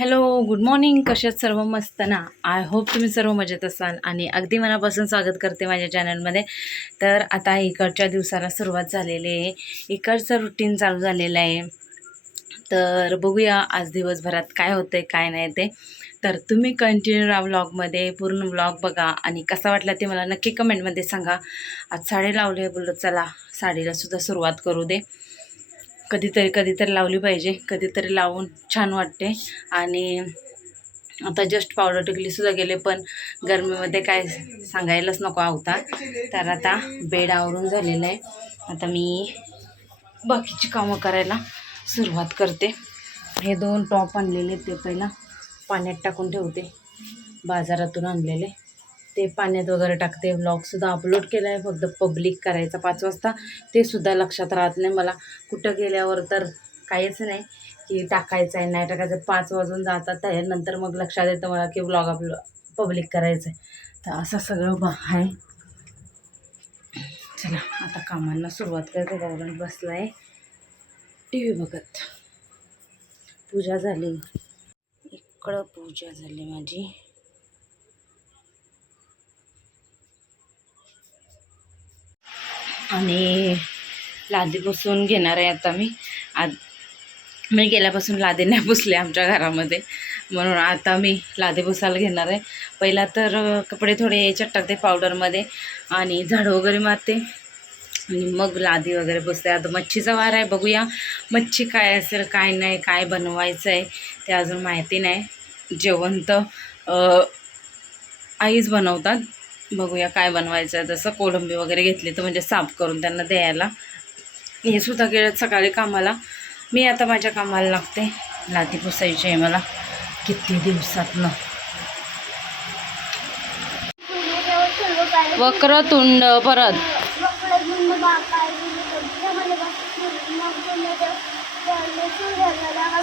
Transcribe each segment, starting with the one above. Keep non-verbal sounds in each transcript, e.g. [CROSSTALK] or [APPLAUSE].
Hello good morning कशात सर्व? मस्त ना? आय होप तुम्ही सर्व मजेत असाल आणि अगदी मनापासून स्वागत करते माझ्या चॅनलमध्ये तर आता इकडच्या दिवसाला सुरुवात झालेली आहे. इकडचं रुटीन चालू झालेलं आहे. तर बघूया आज दिवसभरात काय होतं आहे काय नाही ते. तर तुम्ही कंटिन्यू राहा व्लॉगमध्ये पूर्ण ब्लॉग बघा आणि कसा वाटला ते मला नक्की कमेंटमध्ये सांगा. आज साडी लावली आहे बोललो चला साडीलासुद्धा सुरुवात करू दे. कधीतरी कधीतरी लावली पाहिजे. कधीतरी लावून छान वाटते. आणि आता जस्ट पावडर टिकली सुद्धा गेले पण गरमीमध्ये काय सांगायलाच नको आवता. तर आता बेड आवरून झालेलं आहे. आता मी बाकीची कामं करायला सुरुवात करते. हे दोन टॉप आणलेले ते पहिला पाण्यात टाकून ठेवते. बाजारातून आणलेले. ते पाण्यात वगैरे टाकते. व्लॉगसुद्धा अपलोड केला आहे फक्त पब्लिक करायचा पाच वाजता. ते सुद्धा लक्षात राहत नाही मला. कुठं गेल्यावर तर काहीच नाही की टाकायचं आहे नाही टाकायचं पाच वाजून जातात. त्यानंतर मग लक्षात येतं मला की व्लॉग अपलो पब्लिक करायचं आहे तर असं सगळं बा आहे. चला आता कामांना सुरुवात करते. गव्हर्मेंट बसला आहे टी व्ही बघत. पूजा झाली. इकडं पूजा झाली माझी. आणि लादी पुसून घेणार आहे आता मी. आज मी गेल्यापासून लादी नाही पुसले आमच्या घरामध्ये. म्हणून आता मी लादी पुसायला घेणार आहे. पहिला तर कपडे थोडे चटकते टाकते पावडरमध्ये आणि झाडं वगैरे मारते. आणि मग लादी वगैरे पुसते. आता मच्छीचा वार आहे बघूया मच्छी काय असेल काय नाही काय बनवायचं आहे ते अजून माहिती नाही. जेवण तर आईच बनवतात. बघूया काय बनवायचं. आहे तसं कोलंबी वगैरे घेतली तर म्हणजे साफ करून त्यांना द्यायला. हे सुद्धा गेल्यात सकाळी कामाला. मी आता माझ्या कामाला लागते. लादी पुसायची आहे मला. किती दिवसातनं. वक्रतुंड परत.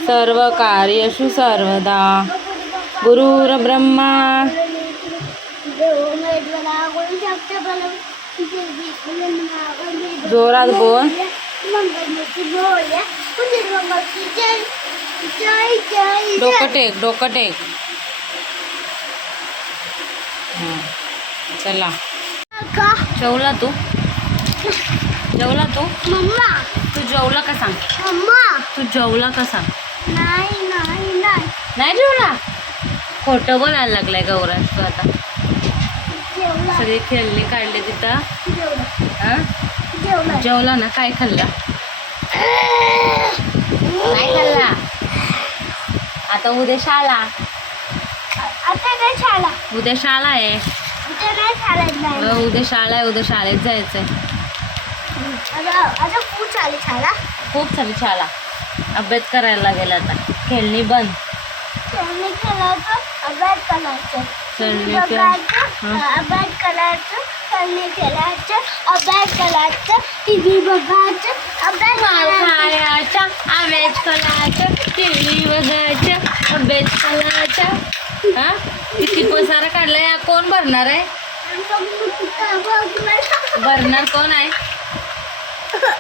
सर्व कार्यशु सर्वदा गुरुर्ब्रह्मा. जोरात बोल. डोकं टेक डोकं टेक. चला. जेवला तू? जेवला तू? मम्मा तू जेवला का सांग? मम्मा तू जेवला का सांग? नाही नाही नाही. नाही जेवला? खोटं बोलायला लागलाय गौराज तू आता. सगळी खेळणी काढले तिथं. जेवला हां ना? काय खाल्ला? काय खाल्ला. आता उद्या शाळा. शाळा. उद्या शाळा आहे. उद्या शाळा आहे उद्या शाळेत जायचंय. खूप शाळा. खूप सारी शाळा. अभ्यास करायला लागेल आता. खेळणी बंद. खेळणी खेळायचं अभ्यास करायचं. अभ्यास करायचं खेळणी खेळायचं अभ्यास करायचं टी व्ही बघायचं अभ्यास खायचा अभ्यास करायचा टी व्ही बघायचं अभ्यास करायचा. हा? किती पसारा काढलाय? कोण भरणार आहे? भरणार कोण आहे?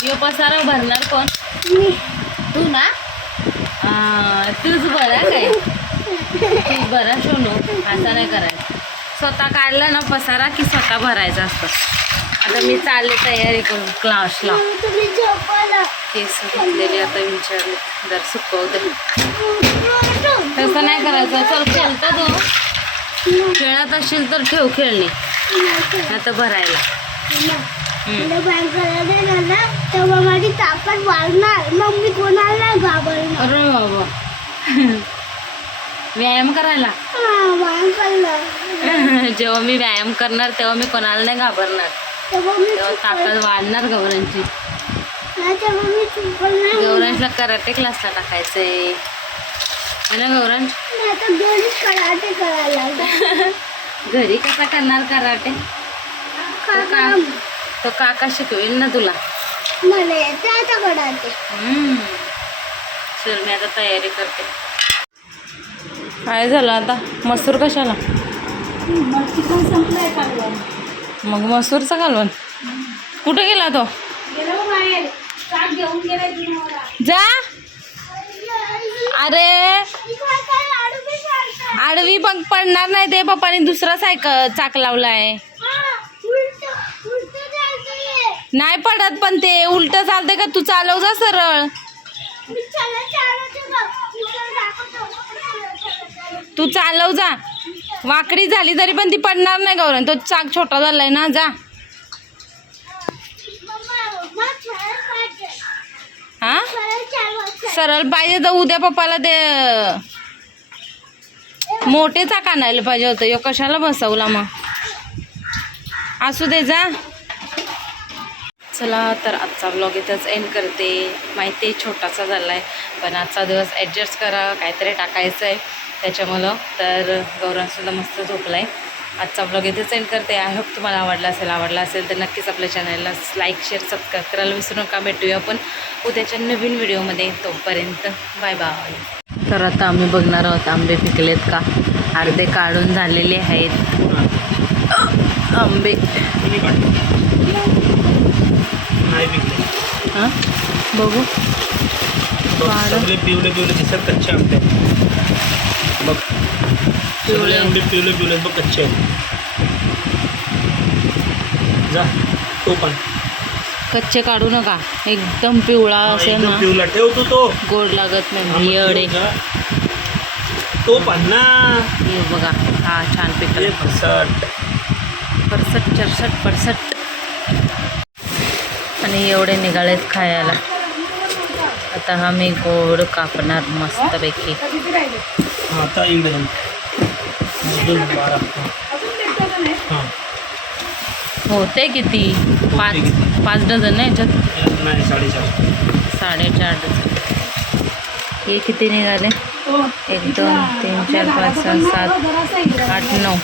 यो पसारा भरणार कोण? तू ना? तूच बरा काय? बरा सोनू असं नाही करायचं. स्वतः काढलं ना पसारा की स्वतः भरायचा असतं. आता मी चालले तयारी करून क्लासला. केस घेतलेले आता विचारले जर सुकवते. तसं नाही करायचं. चल खेळता तू. खेळत असशील तर ठेव खेळणी. आता भरायला. तेव्हा माझी ताकद वाढणार. मग मी कोणाला घाबरणार? अरे बाबा. व्यायाम करायला? हा, जेव्हा मी व्यायाम करणार तेव्हा मी कोणाला नाही घाबरणार. तेव्हा ताकद वाढणार गौरांची. नाही गौरांशला कराटे क्लासला टाकायचंय. ना गौरांश? कराटे करायला. [LAUGHS] घरी कसा करणार कराटे? तो काका शिकवेल ना तुला. मला येते आता कराटे. हम्म. चल मी आता तयारी करते. काय झालं आता? मसूर कशाला? मग कालवण मसूरचा घालवण कुठे गेला तो? जा. अरे. आडवी पण पडणार नाही ते पप्पाने दुसरा सायकल चाक हा, उलटं जायचंय. नाही पडत पण ते उलट चालतंय का? तू चालव जा सरळ. तू चालव जा. वाकडी झाली तरी पण ती पडणार नाही गौरन तो चाक छोटा झालाय ना जा. सरळ पाहिजे. हा? सरळ पाहिजे तर उद्या पप्पाला ते मोठे चाक आणायला पाहिजे होतं. यो कशाला बसवला मग? असू दे जा. चला तर आजचा ब्लॉग इथंच एंड करते. माहिती आहे छोटासा झाला आहे पण आजचा दिवस ॲडजस्ट करा. काहीतरी टाकायचं आहे त्याच्यामुळं. तर गौरवसुद्धा मस्त झोपला आहे आजचा ब्लॉग इथेच एंड करते. आय होप तुम्हाला आवडला असेल आवडला असेल तर नक्कीच आपल्या चॅनलला लाईक शेअर सबस्क्राईब करायला विसरू नका. भेटूया आपण उद्याच्या नवीन व्हिडिओमध्ये तोपर्यंत बाय बाय तर आता आम्ही बघणार आहोत आंबे पिकलेत का? अर्धे काढून झालेले आहेत. आंबे. हां? बघू. पिवळे पिवळे दिसत कच्चे आंबे. बघ. पिवळे. सगळे आंबे पिवळे पिवळे बघ कच्चे जा तो पण. कच्चे काढू नका. एकदम पिवळा असेल ना पिवळा. ठेव तू तो. गोड लागत नाही. जा. तो पण ना. हे बघा हा छान पिकलं. फसट परसट चरसट परसट आणि एवढे निघालेत खायला. आता हा मी गोड कापणार मस्तपैकी. आता इकडे बारा. हा. होते किती? पाच? पाच डझन ना याच्यात? यात नाही साडेचार. साडेचार डझन. हे किती निघाले? एक दोन तीन चार पाच सहा सात आठ नऊ.